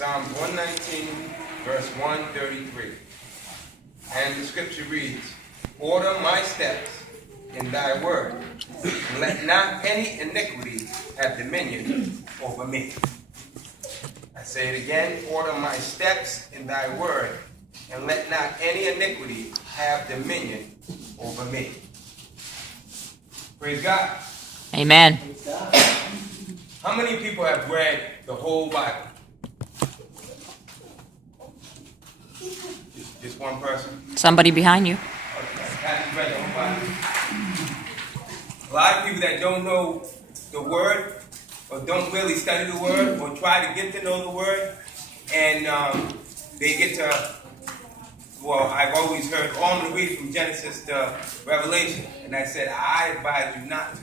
Psalms 119, verse 133. And the scripture reads, Order my steps in thy word, and let not any iniquity have dominion over me. I say it again, order my steps in thy word, and let not any iniquity have dominion over me. Praise God. Amen. How many people have read the whole Bible? Just one person? Somebody behind you. Okay. Haven't read the whole Bible. A lot of people that don't know the Word, or don't really study the Word, or try to get to know the Word, and they get to, well, I've always heard, I'm going to read from Genesis to Revelation, and I said, I advise you not to.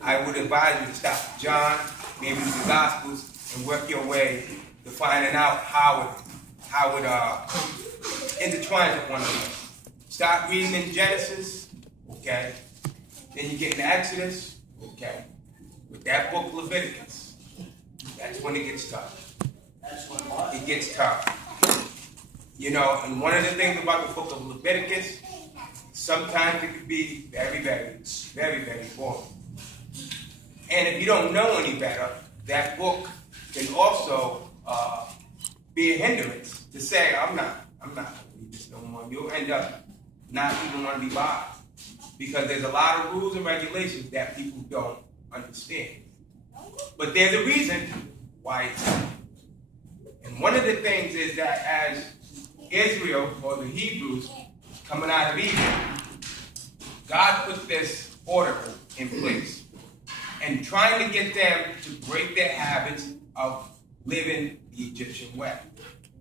I would advise you to stop at John, maybe the Gospels, and work your way to finding out how it intertwines with one another. Start reading in Genesis, okay? Then you get in Exodus, okay? With that book, Leviticus, that's when it gets tough. It gets tough. You know, and one of the things about the book of Leviticus, sometimes it can be very, very, very, very boring. And if you don't know any better, that book can also be a hindrance to say, I'm not going to read this no more. You'll end up not even want to be bothered. Because there's a lot of rules and regulations that people don't understand. But there's a reason why it's done. And one of the things is that as Israel, or the Hebrews, coming out of Egypt, God put this order in place. And trying to get them to break their habits of living the Egyptian way.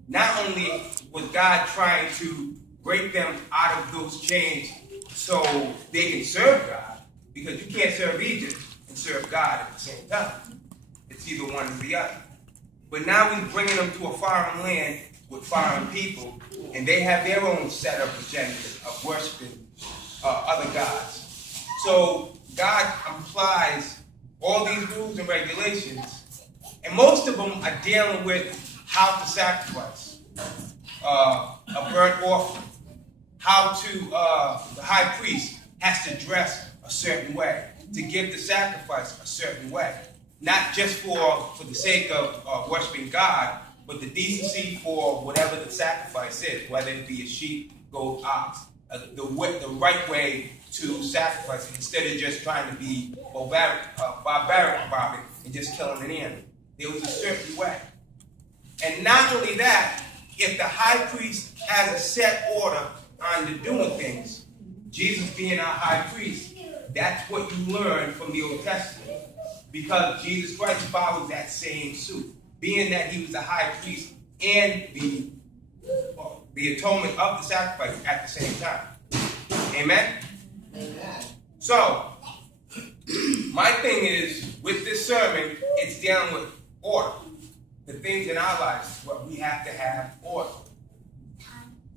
Not only was God trying to break them out of those chains so they can serve God, because you can't serve Egypt and serve God at the same time. It's either one or the other. But now we're bringing them to a foreign land with foreign people, and they have their own set of agendas of worshiping other gods. So God applies all these rules and regulations, and most of them are dealing with how to sacrifice a burnt offering, how to, the high priest has to dress a certain way, to give the sacrifice a certain way, not just for the sake of worshiping God, but the decency for whatever the sacrifice is, whether it be a sheep, goat, ox, the right way to sacrifice it, instead of just trying to be barbaric about it and just killing an animal. There was a certain way. And not only that, if the high priest has a set order on the doing things, Jesus being our high priest, that's what you learn from the Old Testament. Because Jesus Christ followed that same suit, being that he was the high priest and the atonement of the sacrifice at the same time. Amen? Amen. So, my thing is, with this sermon, it's dealing with order. The things in our lives, what we have to have order.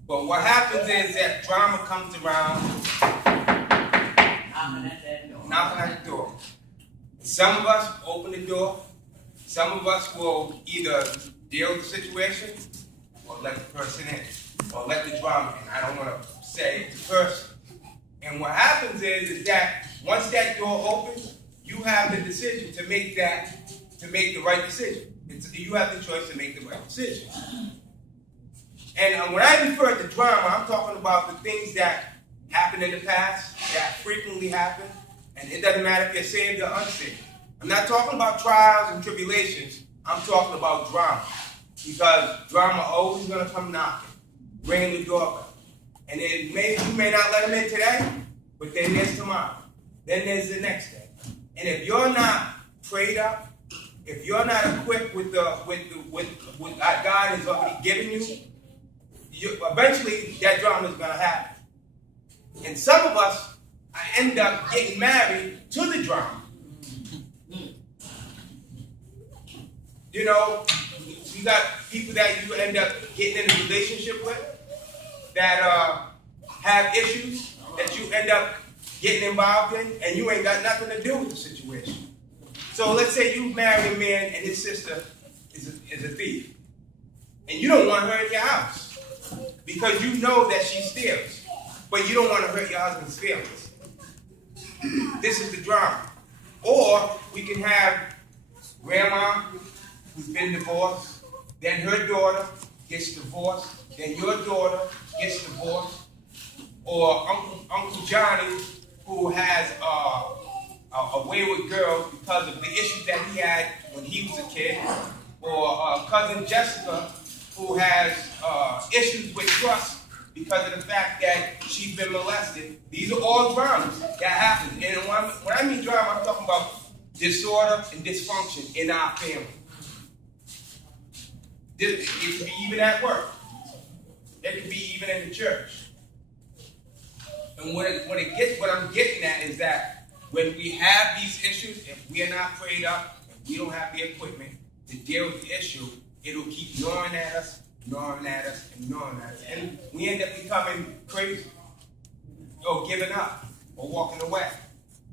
But what happens is that drama comes around, knocking at the door. Some of us open the door. Some of us will either deal with the situation or let the person in, or let the drama in. I don't want to say it's the person. And what happens is that once that door opens, you have the decision to make the right decision. You have the choice to make the right decision. And when I refer to drama, I'm talking about the things that happened in the past, that frequently happen, and it doesn't matter if you're saved or unsaved. I'm not talking about trials and tribulations. I'm talking about drama. Because drama always going to come knocking, ringing the doorbell. And you may not let them in today, but then there's tomorrow. Then there's the next day. And if you're not prayed up, if you're not equipped with what God has already given you, eventually that drama is going to happen. And some of us end up getting married to the drama. You know, you got people that you end up getting in a relationship with that have issues that you end up getting involved in, and you ain't got nothing to do with the situation. So let's say you marry a man and his sister is a thief. And you don't want her in your house because you know that she steals. But you don't want to hurt your husband's feelings. This is the drama. Or we can have grandma who's been divorced, then her daughter gets divorced, then your daughter gets divorced, or Uncle Johnny who has a wayward girl because of the issues that he had when he was a kid, or cousin Jessica who has issues with trust because of the fact that she's been molested. These are all dramas that happen. And when I mean drama, I'm talking about disorder and dysfunction in our family. It can be even at work. It can be even in the church. And what I'm getting at is that when we have these issues, if we are not prayed up, if we don't have the equipment to deal with the issue, it'll keep gnawing at us, gnawing at us, and gnawing at us. And we end up becoming crazy, or giving up, or walking away,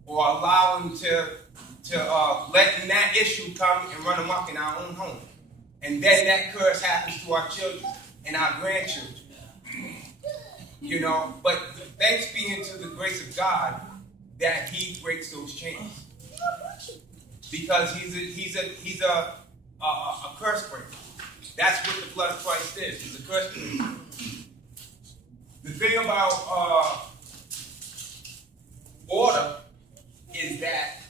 or allowing to letting that issue come and run amok in our own home. And then that curse happens to our children and our grandchildren. You know, but thanks be to the grace of God that He breaks those chains, because He's a curse breaker. That's what the blood of Christ is. He's a curse breaker. The thing about order is that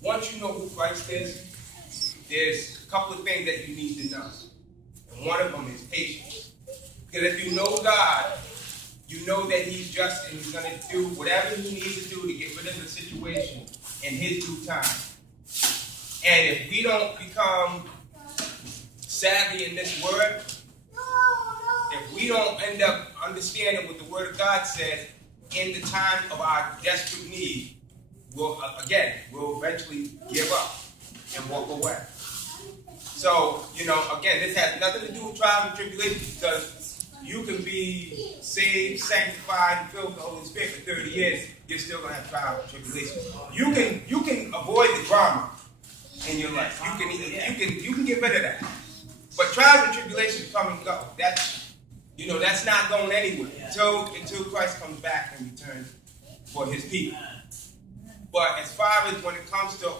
once you know who Christ is, there's a couple of things that you need to know. And one of them is patience. Because if you know God, you know that He's just and He's going to do whatever He needs to do to get rid of the situation in His due time. And if we don't become savvy in this word, if we don't end up understanding what the Word of God says in the time of our desperate need, we'll eventually give up and walk away. So, again, this has nothing to do with trials and tribulations, because you can be saved, sanctified, and filled with the Holy Spirit for 30 years, you're still going to have trials and tribulations. You can avoid the drama in your life. You can get rid of that. But trials and tribulations come and go. That's not going anywhere until Christ comes back and returns for His people. But as far as when it comes to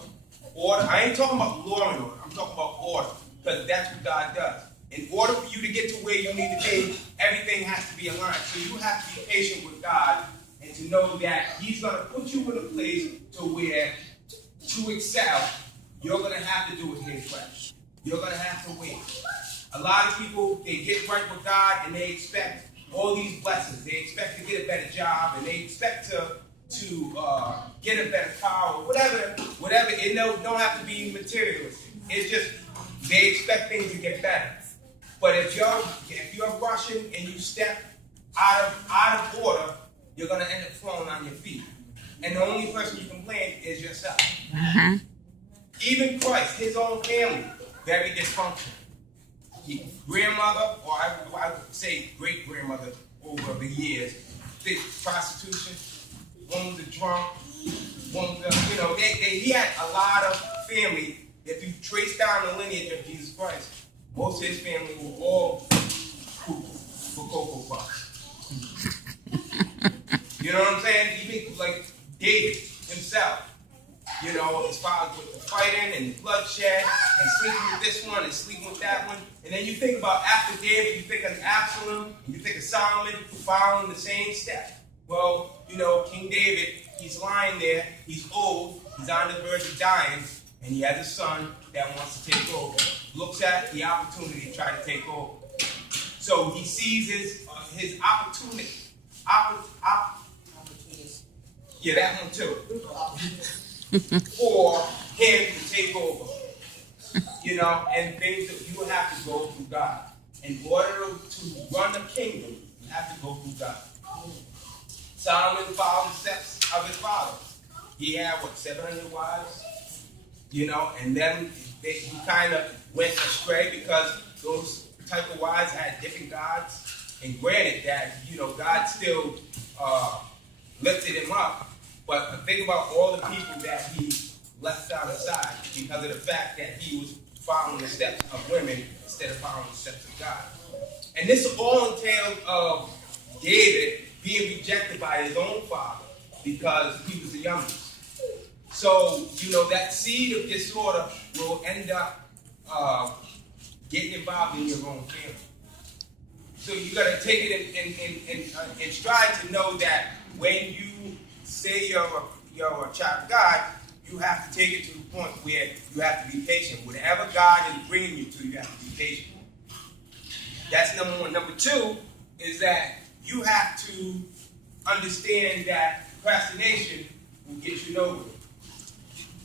order, I ain't talking about law and order. I'm talking about order, because that's what God does. In order for you to get to where you need to be, everything has to be aligned. So you have to be patient with God and to know that He's going to put you in a place to where, to excel, you're going to have to do it His way. You're going to have to wait. A lot of people, they get right with God and they expect all these blessings. They expect to get a better job, and they expect to get a better car, or whatever. It don't have to be materialistic. It's just they expect things to get better. But if you're rushing and you step out of order, you're gonna end up falling on your feet. And the only person you can blame is yourself. Mm-hmm. Even Christ, His own family, very dysfunctional. Grandmother, or I would say great grandmother, over the years, did prostitution. One was a drunk. One was he had a lot of family. If you trace down the lineage of Jesus Christ, most of his family were all for Cocoa Puffs. You know what I'm saying? Even like David himself, as far as with the fighting and bloodshed and sleeping with this one and sleeping with that one. And then you think about after David, you think of Absalom, and you think of Solomon following the same step. Well, King David, he's lying there, he's old, he's on the verge of dying, and he has a son that wants to take over. Looks at the opportunity to try to take over. So he sees his opportunity. Yeah, that one too. For him to take over. And things that you have to go through God. In order to run a kingdom, you have to go through God. Solomon followed the steps of his father. He had, 700 wives? And then he kind of went astray because those type of wives had different gods. And granted that, God still lifted him up. But think about all the people that he left out aside because of the fact that he was following the steps of women instead of following the steps of God. And this all entailed of David being rejected by his own father because he was the youngest. So, that seed of disorder will end up getting involved in your own family. So you got to take it and strive to know that when you say you're a child of God, you have to take it to the point where you have to be patient. Whatever God is bringing you to, you have to be patient. That's number one. Number two is that you have to understand that procrastination will get you nowhere.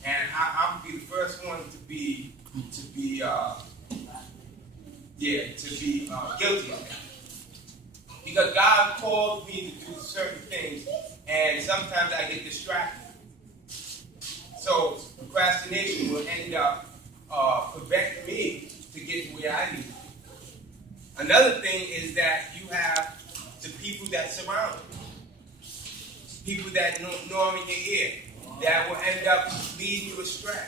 And I'm be the first one to be guilty of that. Because God calls me to do certain things, and sometimes I get distracted. So procrastination will end up preventing me to get to where I need to be. Another thing is that you have the people that surround you, people that know in your ear, that will end up leading you astray,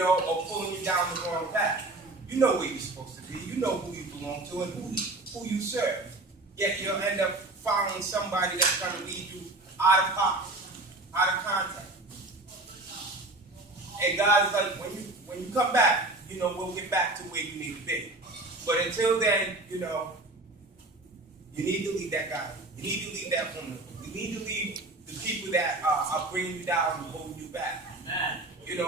or pulling you down the wrong path. You know where you're supposed to be. You know who you belong to and who you serve. Yet you'll end up following somebody that's going to lead you out of pocket, out of contact. And God is like, when you come back, we'll get back to where you need to be. But until then, you need to leave that guy. You need to leave that woman. You need to leave the people that are bringing you down and holding you back. Amen. And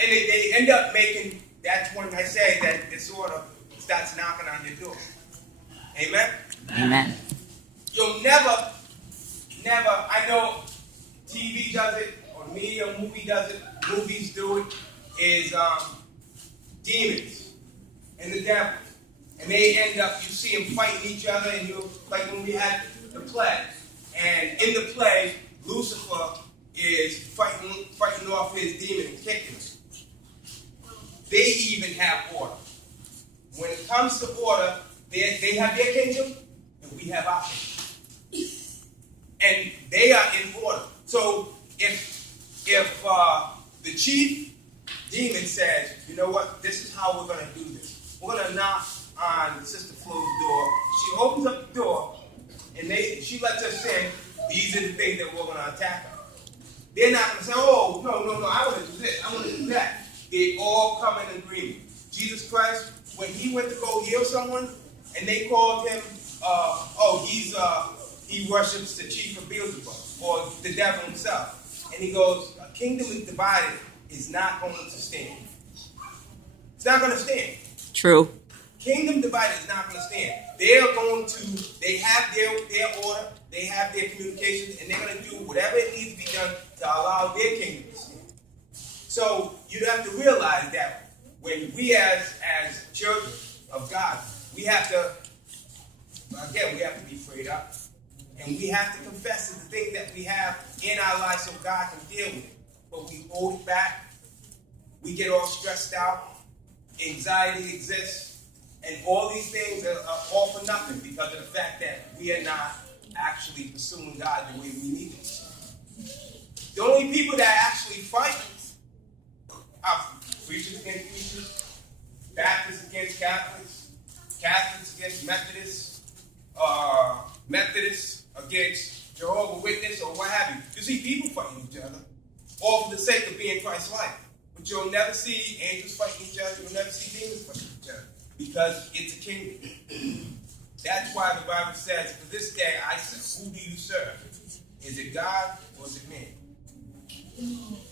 they end up making, that's when I say that disorder starts knocking on your door. Amen? Amen. You'll never, I know TV does it, or media, movie does it, movies do it, is demons and the devil. And they end up, you see them fighting each other, and like when we had the play. And in the play, Lucifer is fighting off his demon and kicking him. They even have order. When it comes to order, they have their kingdom, and we have our kingdom. And they are in order. So if the chief demon says, you know what, this is how we're going to do this. We're going to knock on Sister Flo's door. She opens up the door, and she lets us in. These are the things that we're going to attack her. They're not going to say, oh, no, I want to do this, I want to do that. They all come in agreement. Jesus Christ, when he went to go heal someone, and they called him, he worships the chief of Beelzebub, or the devil himself. And he goes, a kingdom is divided is not going to stand. It's not going to stand. True. Kingdom divided is not going to stand. They have their order, they have their communications, and they're going to do whatever it needs to be done to allow their kingdom to stand. So you have to realize that when we as children of God, we have to be prayed up. And we have to confess the things that we have in our lives so God can deal with it. But we hold it back. We get all stressed out. Anxiety exists. And all these things are all for nothing because of the fact that we are not actually pursuing God the way we need to. The only people that actually fight are preachers against preachers, Baptists against Catholics, Catholics against Methodists, Methodists against Jehovah's Witness or what have you. You see people fighting each other, all for the sake of being Christ-like. But you'll never see angels fighting each other. You'll never see demons fighting each other because it's a kingdom. That's why the Bible says, for this day I say, who do you serve? Is it God or is it man?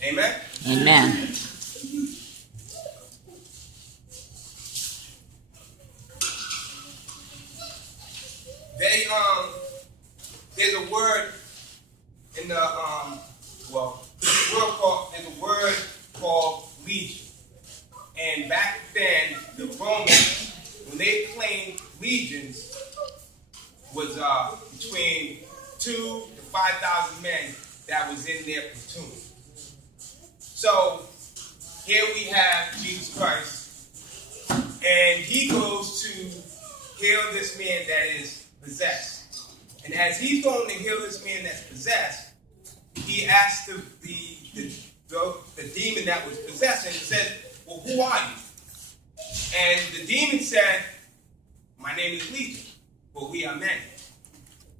Amen? Amen. There's a word in there's a word called legion. And back then, the Romans, when they claimed legions, was between 2,000 to 5,000 men that was in their platoon. So here we have Jesus Christ, and he goes to heal this man that is possessed. And as he's going to heal this man that's possessed, he asks the demon that was possessed, and he says, well, who are you? And the demon said, my name is Legion, but we are many.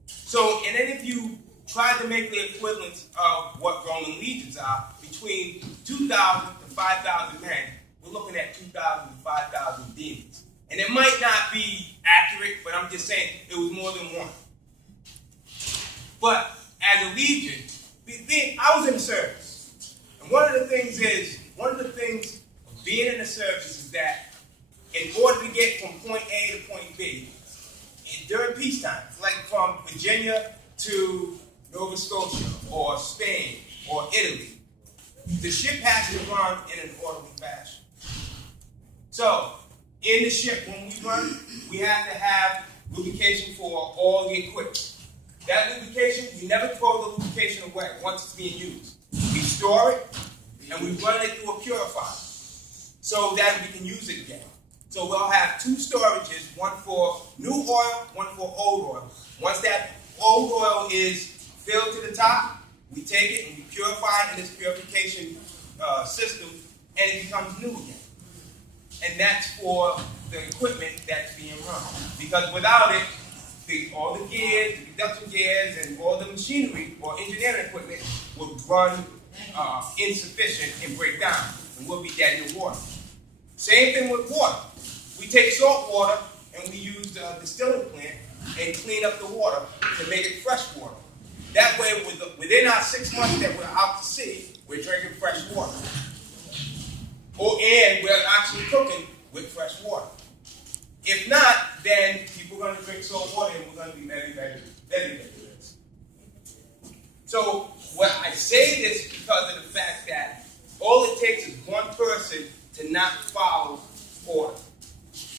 So, and then if you try to make the equivalence of what Roman legions are, between 2,000 to 5,000 men, we're looking at 2,000 to 5,000 demons. And it might not be accurate, but I'm just saying it was more than one. But as a legion, I was in the service. And one of the things of being in the service is that in order to get from point A to point B, during peacetime, like from Virginia to Nova Scotia or Spain or Italy, the ship has to run in an orderly fashion. So, in the ship, when we run, we have to have lubrication for all the equipment. That lubrication, we never throw the lubrication away once it's being used. We store it, and we run it through a purifier so that we can use it again. So we'll have two storages, one for new oil, one for old oil. Once that old oil is filled to the top, we take it and we purify it in this purification system, and it becomes new again. And that's for the equipment that's being run. Because without it, all the gears, the reduction gears, and all the machinery or engineering equipment would run insufficient and break down, and we'll be dead in the water. Same thing with water. We take salt water and we use the distilling plant and clean up the water to make it fresh water. That way, within our 6 months that we're out to sea, we're drinking fresh water. And we're actually cooking with fresh water. If not, then people are going to drink salt water and we're going to be very, very, very, very rich. So, I say this because of the fact that all it takes is one person to not follow